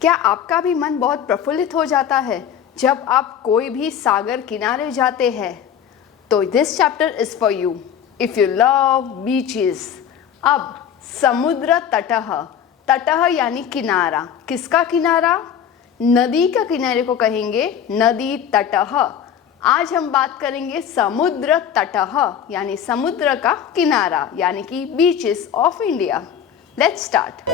क्या आपका भी मन बहुत प्रफुल्लित हो जाता है जब आप कोई भी सागर किनारे जाते हैं? तो this chapter is for you if you love beaches. अब समुद्र तटः, तटः यानी किनारा। किसका किनारा? नदी का किनारे को कहेंगे नदी तटः। आज हम बात करेंगे समुद्र तटः यानी समुद्र का किनारा यानी कि beaches of India. Let's start.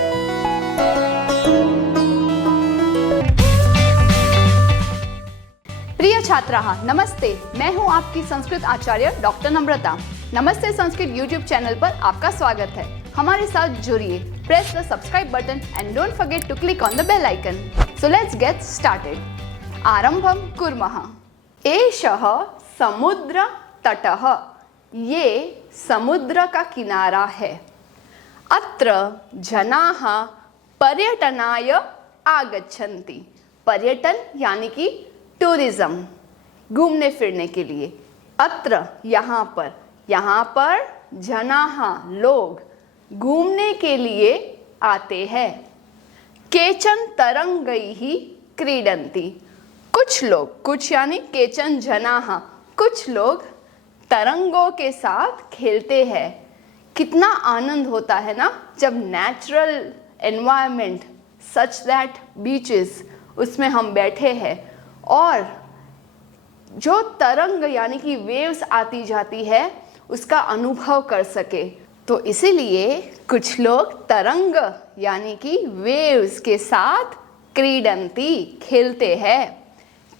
प्रिय छात्राः, नमस्ते। मैं हूं आपकी संस्कृत आचार्य डॉक्टर नम्रता। नमस्ते संस्कृत यूट्यूब चैनल पर आपका स्वागत है। हमारे साथ जुड़िए। Press the subscribe button and don't forget to click on the bell icon. So let's get started. आरंभम कुर्मः। एषः समुद्र तटः, ये समुद्र का किनारा है। अत्र जनाः पर्यटनाय आगच्छन्ति। पर्यटन यानी कि टूरिज्म, घूमने फिरने के लिए। अत्र यहाँ पर जनाः लोग घूमने के लिए आते हैं। केचन तरंगैः क्रीडन्ति। कुछ लोग, कुछ यानी केचन जनाः, कुछ लोग तरंगों के साथ खेलते हैं। कितना आनंद होता है ना जब natural environment such that beaches, उसमें हम बैठे हैं और जो तरंग यानी कि वेव्स आती जाती है उसका अनुभव कर सके। तो इसीलिए कुछ लोग तरंग यानी कि वेव्स के साथ क्रीडन्ति खेलते हैं।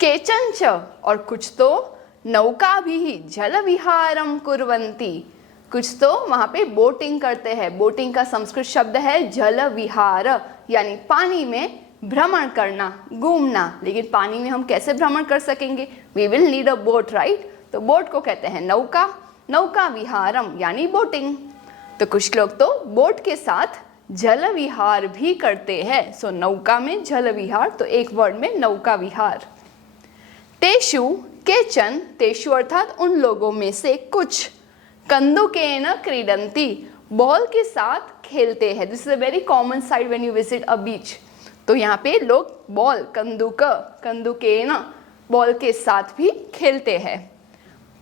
केचंच और कुछ तो नौका भी जल विहारम कुर्वन्ति, कुछ तो वहाँ पे बोटिंग करते हैं। बोटिंग का संस्कृत शब्द है जल विहार यानी पानी में भ्रमण करना, घूमना। लेकिन पानी में हम कैसे भ्रमण कर सकेंगे? We will need a boat, right? तो बोट को कहते हैं नौका। नौका विहारम यानी बोटिंग। तो कुछ लोग तो बोट के साथ जल विहार भी करते हैं। सो नौका में जल विहार, तो एक वर्ड में नौका विहार। तेषु केचन, तेषु अर्थात उन लोगों में से कुछ, कंदुकेन क्रीडन्ति, बॉल के साथ खेलते हैं। This is a very common sight when you visit a beach. तो यहाँ पे लोग बॉल, कंदुकेन, बॉल के साथ भी खेलते हैं।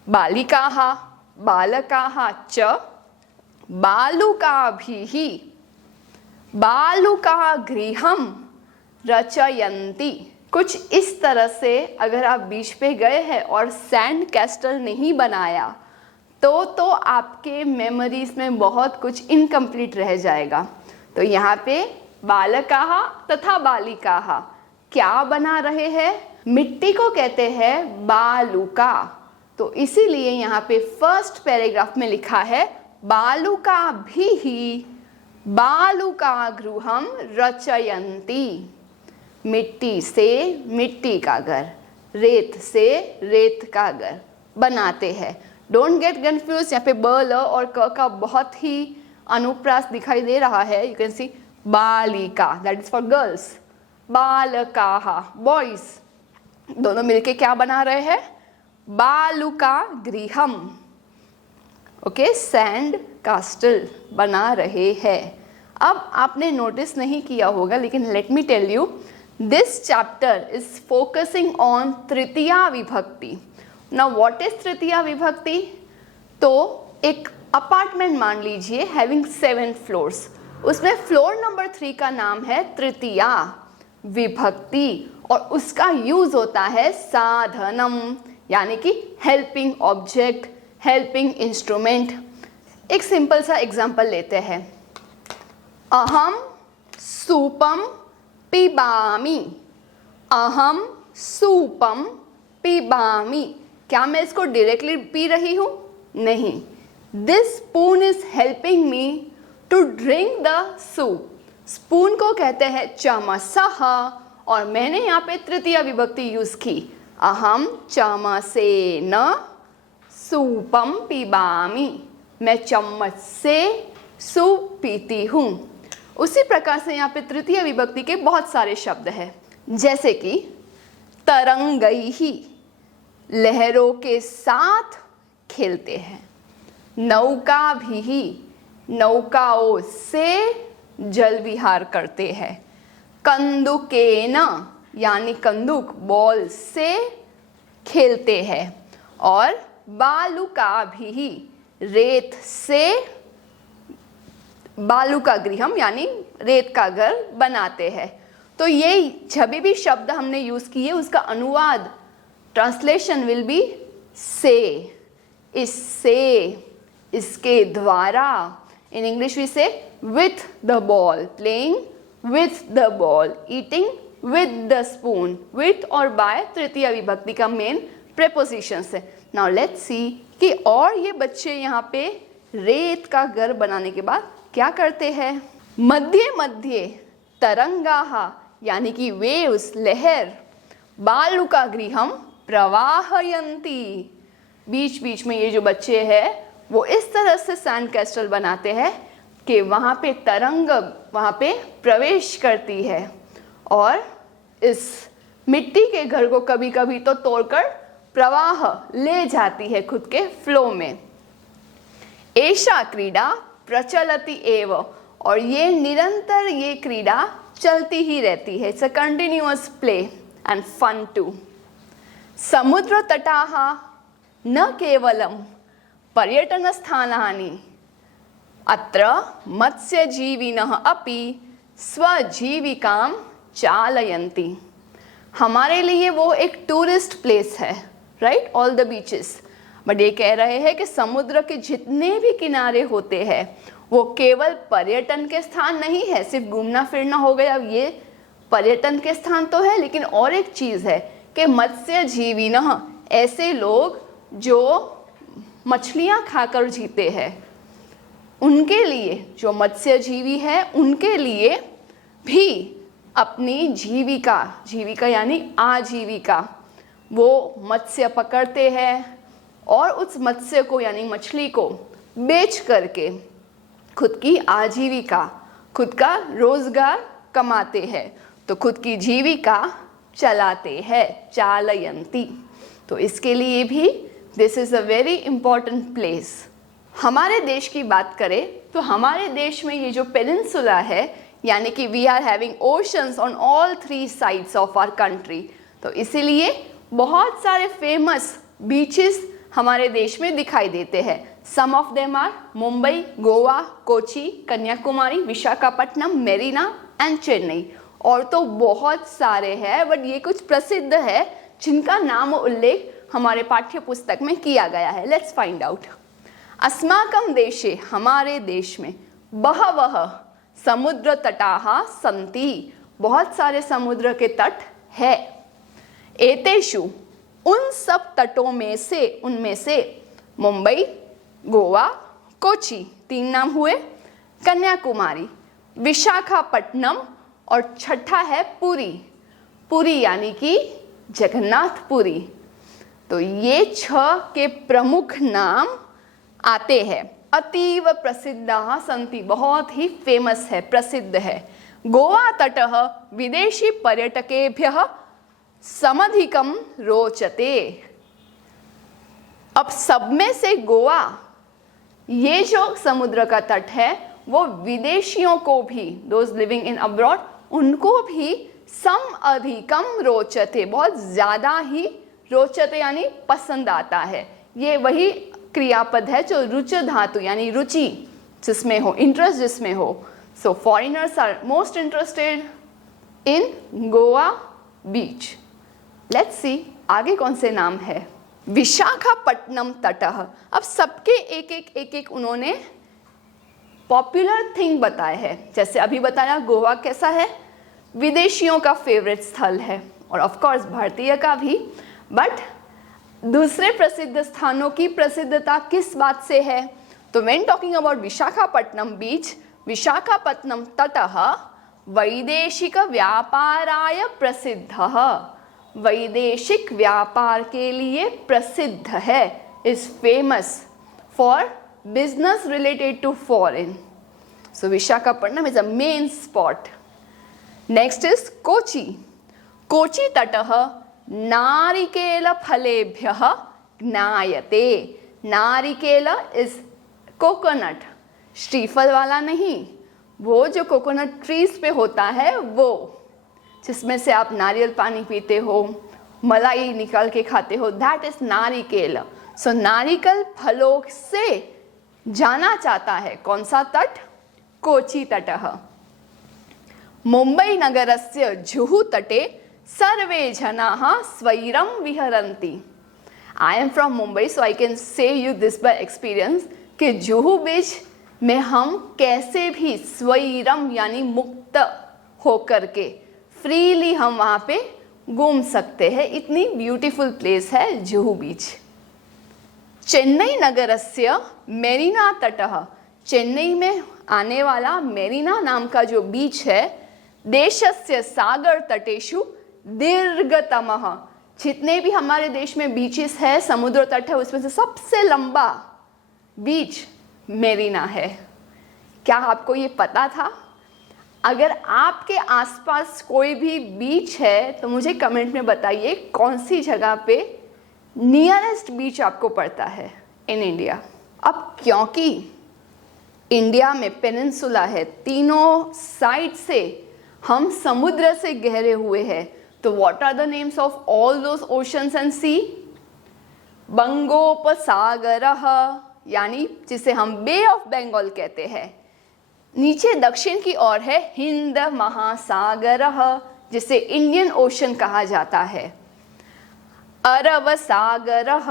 बालिकाः बालकाः च बालुकाभिः बालुकागृहं रचयन्ति। कुछ इस तरह से अगर आप बीच पे गए हैं और सैंड कैस्टल नहीं बनाया तो आपके मेमोरीज में बहुत कुछ इनकम्प्लीट रह जाएगा। तो यहाँ पे बालकाः तथा बालिकाः क्या बना रहे हैं? मिट्टी को कहते हैं बालुका। तो इसीलिए यहाँ पे फर्स्ट पैराग्राफ में लिखा है बालुकाभिः बालुकागृहं रचयन्ति। मिट्टी से मिट्टी का घर, रेत से रेत का घर बनाते हैं। Don't get confuse. यहाँ पे ब, ल और क का बहुत ही अनुप्रास दिखाई दे रहा है। यू कैन सी बालिका, दैट इज फॉर गर्ल्स। बालकाः बॉयज, दोनों मिलके क्या बना रहे हैं? बालुका गृहम, ओके, सैंड कास्टल बना रहे हैं। अब आपने नोटिस नहीं किया होगा, लेकिन let me tell you, this chapter is focusing on तृतीया विभक्ति। नाउ व्हाट इज तृतीया विभक्ति? तो एक अपार्टमेंट मान लीजिए हैविंग 7 फ्लोर्स, उसमें फ्लोर नंबर 3 का नाम है तृतीया विभक्ति और उसका यूज होता है साधनम यानी कि हेल्पिंग ऑब्जेक्ट, हेल्पिंग इंस्ट्रूमेंट। एक सिंपल सा एग्जांपल लेते हैं। अहम सूपम पिबामि। अहम सूपम पिबामि। क्या मैं इसको डायरेक्टली पी रही हूँ? नहीं। This spoon is helping me to drink the soup. Spoon को कहते हैं चमसः और मैंने यहाँ पे तृतीय विभक्ति यूज की। अहम चमसेन सूपम पिबामि। मैं चम्मच से सूप पीती हूँ। उसी प्रकार से यहाँ पे तृतीय विभक्ति के बहुत सारे शब्द हैं, जैसे कि तरंगैः, लहरों के साथ खेलते हैं। नौकाभिः, नौकाओं से जल विहार करते हैं। कंदुकेन यानी कंदुक बॉल से खेलते हैं, और बालुकाभिः रेत से बालुका गृहम यानी रेत का घर बनाते हैं। तो ये जब भी शब्द हमने यूज किए उसका अनुवाद ट्रांसलेशन विल बी से, इससे, इसके द्वारा। इन इंग्लिश वी से with the ball, playing with the ball, eating with the spoon. With और बाय तृतीय विभक्ति का मेन प्रेपोजिशन है। नाउ लेट्स सी कि और ये बच्चे यहाँ पे रेत का घर बनाने के बाद क्या करते हैं। मध्य मध्य तरंगाः यानी कि वेव्स, लहर, बालुका गृहम प्रवाहयन्ति। बीच बीच में ये जो बच्चे हैं वो इस तरह से सैंड कैस्टल बनाते हैं कि वहाँ पे तरंग वहाँ पे प्रवेश करती है और इस मिट्टी के घर को कभी कभी तो तोड़कर प्रवाह ले जाती है खुद के फ्लो में। एषा क्रीडा प्रचलति एव, और ये निरंतर ये क्रीड़ा चलती ही रहती है। It's a continuous play and fun too. समुद्र तटाः न केवलं पर्यटनस्थानानि, अत्र मत्स्यजीविनः अपि स्वजीविकां चालयन्ति। हमारे लिए वो एक टूरिस्ट प्लेस है, right, all the beaches. But ये कह रहे हैं कि समुद्र के जितने भी किनारे होते हैं वो केवल पर्यटन के स्थान नहीं है, सिर्फ घूमना फिरना हो गया, ये पर्यटन के स्थान तो है, लेकिन और एक चीज़ है कि मत्स्यजीविनः, ऐसे लोग जो मछलियाँ खाकर जीते हैं, उनके लिए, जो मत्स्यजीवी है उनके लिए भी अपनी जीविका, जीविका यानी आजीविका, वो मत्स्य पकड़ते हैं और उस मत्स्य को यानी मछली को बेच करके खुद की आजीविका, खुद का रोजगार कमाते हैं, तो खुद की जीविका चलाते हैं, चालयंती। तो इसके लिए भी this is a very important place. हमारे देश की बात करें तो हमारे देश में ये जो पेनिनसुला है, यानी कि we are having oceans on all 3 sides of our country, तो इसीलिए बहुत सारे फेमस बीचेस हमारे देश में दिखाई देते हैं। Some of them are Mumbai, Goa, Kochi, Kanyakumari, Visakhapatnam, Marina and Chennai. और तो बहुत सारे हैं, बट ये कुछ प्रसिद्ध है जिनका नाम उल्लेख हमारे पाठ्य पुस्तक में किया गया है। Let's find out. अस्माकं देशे, हमारे देश में, बहवः समुद्र तटाः सन्ति, बहुत सारे समुद्र के तट है। एतेषु, उन सब तटों में से, उनमें से मुंबई, गोवा, कोची 3 नाम हुए, कन्याकुमारी, विशाखापट्टनम और छठा है पुरी। पुरी यानी कि जगन्नाथपुरी। तो ये 6 के प्रमुख नाम आते हैं। अतीव प्रसिद्धाः सन्ति, बहुत ही फेमस है, प्रसिद्ध है। गोवा तटः विदेशी पर्यटकेभ्यः समधिकम रोचते। अब सब में से गोवा, ये जो समुद्र का तट है, वो विदेशियों को भी, दोज लिविंग इन अब्रॉड, उनको भी सम अधिकम रोचते, बहुत ज़्यादा ही रोचते यानी पसंद आता है। ये वही क्रियापद है जो रुच धातु यानी रुचि जिसमें हो, इंटरेस्ट जिसमें हो। So foreigners are most interested in Goa beach. Let's see आगे कौन से नाम है। विशाखापट्टनम तटः। अब सबके एक एक उन्होंने पॉपुलर थिंग बताए हैं। जैसे अभी बताया गोवा कैसा है, विदेशियों का फेवरेट स्थल है, और ऑफ कोर्स भारतीय का भी। बट दूसरे प्रसिद्ध स्थानों की प्रसिद्धता किस बात से है? तो व्हेन टॉकिंग अबाउट विशाखापट्टनम बीच, विशाखापट्टनम तटः वैदेशिक व्यापाराय प्रसिद्धः, वैदेशिक व्यापार के लिए प्रसिद्ध है, is famous for business related to foreign. So Visakhapatnam is a main spot. Next is Kochi. Kochi tatah narikela phalebhyah ज्ञायते. नारिकेला is coconut, श्रीफल वाला नहीं, वो जो कोकोनट ट्रीज पे होता है वो जिसमें से आप नारियल पानी पीते हो, मलाई निकाल के खाते हो, दैट इज नारिकेल। सो नारिकल फलों से जाना जाता है कौन सा तट? कोची तटः। मुंबई नगरस्य जुहू तटे सर्वे जनाः स्वैरं विहरन्ति। I am from Mumbai, so I can say you this by experience कि जुहू बीच में हम कैसे भी स्वैरम यानी मुक्त होकर के फ्रीली हम वहाँ पे घूम सकते हैं। इतनी ब्यूटीफुल प्लेस है जुहू बीच। चेन्नई नगरस्य मेरीना तटः। चेन्नई में आने वाला मेरीना नाम का जो बीच है, देशस्य सागर तटेषु दीर्घतमः। जितने भी हमारे देश में बीचेस है, समुद्र तट है, उसमें से सबसे लंबा बीच मेरीना है। क्या आपको ये पता था? अगर आपके आसपास कोई भी बीच है तो मुझे कमेंट में बताइए कौन सी जगह पे नियरेस्ट बीच आपको पड़ता है इन इंडिया। अब क्योंकि इंडिया में पेनिनसुला है, तीनों साइड से हम समुद्र से घिरे हुए हैं, तो what are the names of all those oceans and sea? बंगोपसागरः, यानी जिसे हम बे ऑफ बंगाल कहते हैं। नीचे दक्षिण की ओर है हिंद महासागरः, जिसे इंडियन ओशन कहा जाता है। अरब सागरः,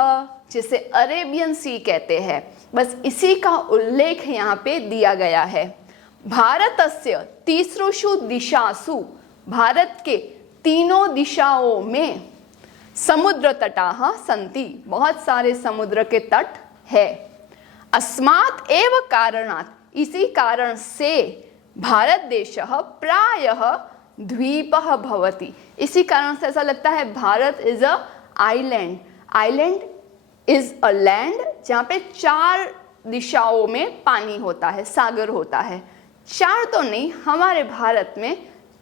जिसे अरेबियन सी कहते हैं। बस इसी का उल्लेख यहाँ पे दिया गया है। भारतस्य तीसरुषु दिशासु, भारत के तीनों दिशाओं में समुद्र तटाः सन्ति, बहुत सारे समुद्र के तट है। अस्मात् एव कारणात्, इसी कारण से भारत देशः प्रायः द्वीपः भवति। इसी कारण से ऐसा लगता है Bharat is a island. Island is a land जहाँ पे 4 दिशाओं में पानी होता है, सागर होता है। 4 तो नहीं, हमारे भारत में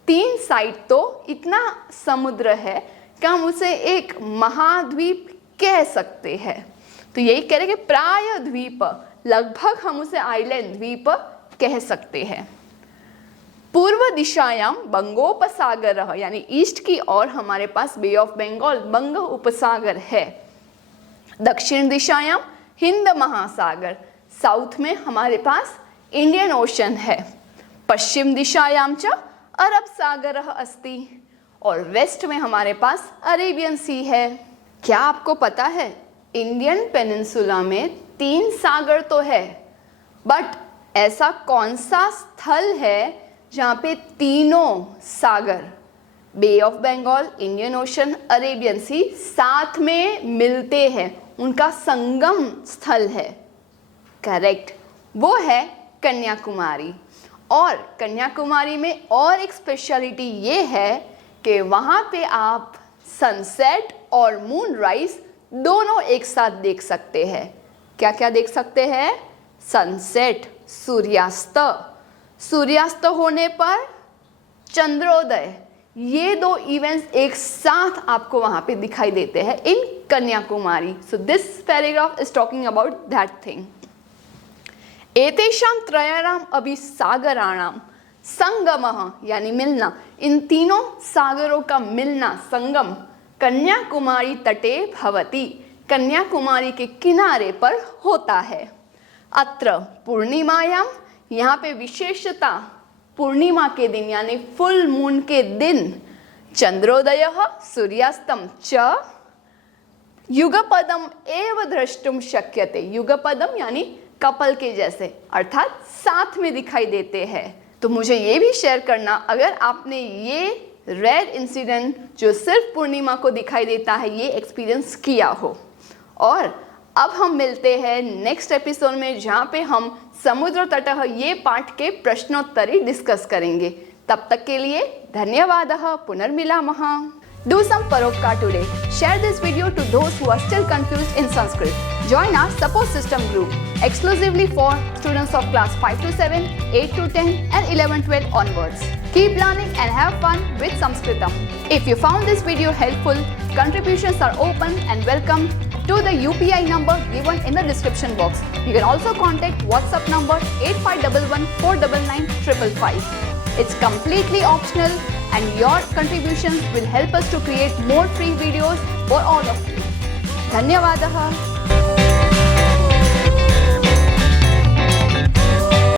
3 साइड तो इतना समुद्र है कि हम उसे एक महाद्वीप कह सकते हैं। तो यही कह रहे कि प्राय द्वीप, लगभग हम उसे आइलैंड द्वीप कह सकते हैं। पूर्व दिशायाम बंगोपसागर, यानी ईस्ट की ओर हमारे पास बे ऑफ बंगाल, बंग उपसागर है। दक्षिण दिशायाम हिंद महासागर, साउथ में हमारे पास इंडियन ओशन है। पश्चिम दिशायाम च अरब सागरः अस्ति, और वेस्ट में हमारे पास अरेबियन सी है। क्या आपको पता है इंडियन पेनिनसुला में 3 सागर तो है, बट ऐसा कौन सा स्थल है जहाँ पे तीनों सागर, bay of Bengal, Indian ocean, Arabian sea साथ में मिलते हैं, उनका संगम स्थल है? करेक्ट, वो है कन्याकुमारी। और कन्याकुमारी में और एक स्पेशलिटी ये है कि वहाँ पे आप सनसेट और मूनराइज दोनों एक साथ देख सकते हैं। क्या क्या देख सकते हैं? सनसेट, सूर्यास्त, सूर्यास्त होने पर चंद्रोदय, ये 2 इवेंट्स एक साथ आपको वहाँ पे दिखाई देते हैं in Kanyakumari. So this paragraph is talking about that thing. एतेषां त्रयाणाम अभी सागराणाम संगमः, यानी मिलना, इन तीनों सागरों का मिलना, संगम, कन्याकुमारी तटे भवति, कन्याकुमारी के किनारे पर होता है। अत्र पूर्णिमायाम, यहाँ पे विशेषता पूर्णिमा के दिन यानी फुल मून के दिन, चंद्रोदयः सूर्यास्तम च युगपदम एव द्रष्टुम शक्यते। युगपदम यानी कपल के जैसे, अर्थात साथ में दिखाई देते हैं। तो मुझे ये भी शेयर करना, अगर आपने ये रेयर इंसिडेंट जो सिर्फ पूर्णिमा को दिखाई देता है ये एक्सपीरियंस किया हो। और अब हम मिलते हैं नेक्स्ट एपिसोड में, जहाँ पे हम समुद्र तटः ये पाठ के प्रश्नोत्तरी डिस्कस करेंगे। तब तक के लिए धन्यवादः, पुनर्मिलामः। Do some paropkar today. Share this video to those who are still confused in Sanskrit. Join our support system group exclusively for students of class 5 to 7, 8 to 10 and 11-12 onwards. Keep learning and have fun with Sanskritam. If you found this video helpful, contributions are open and welcome to the UPI number given in the description box. You can also contact WhatsApp number 8511 499 555. It's completely optional and your contributions will help us to create more free videos for all of you. धन्यवादः.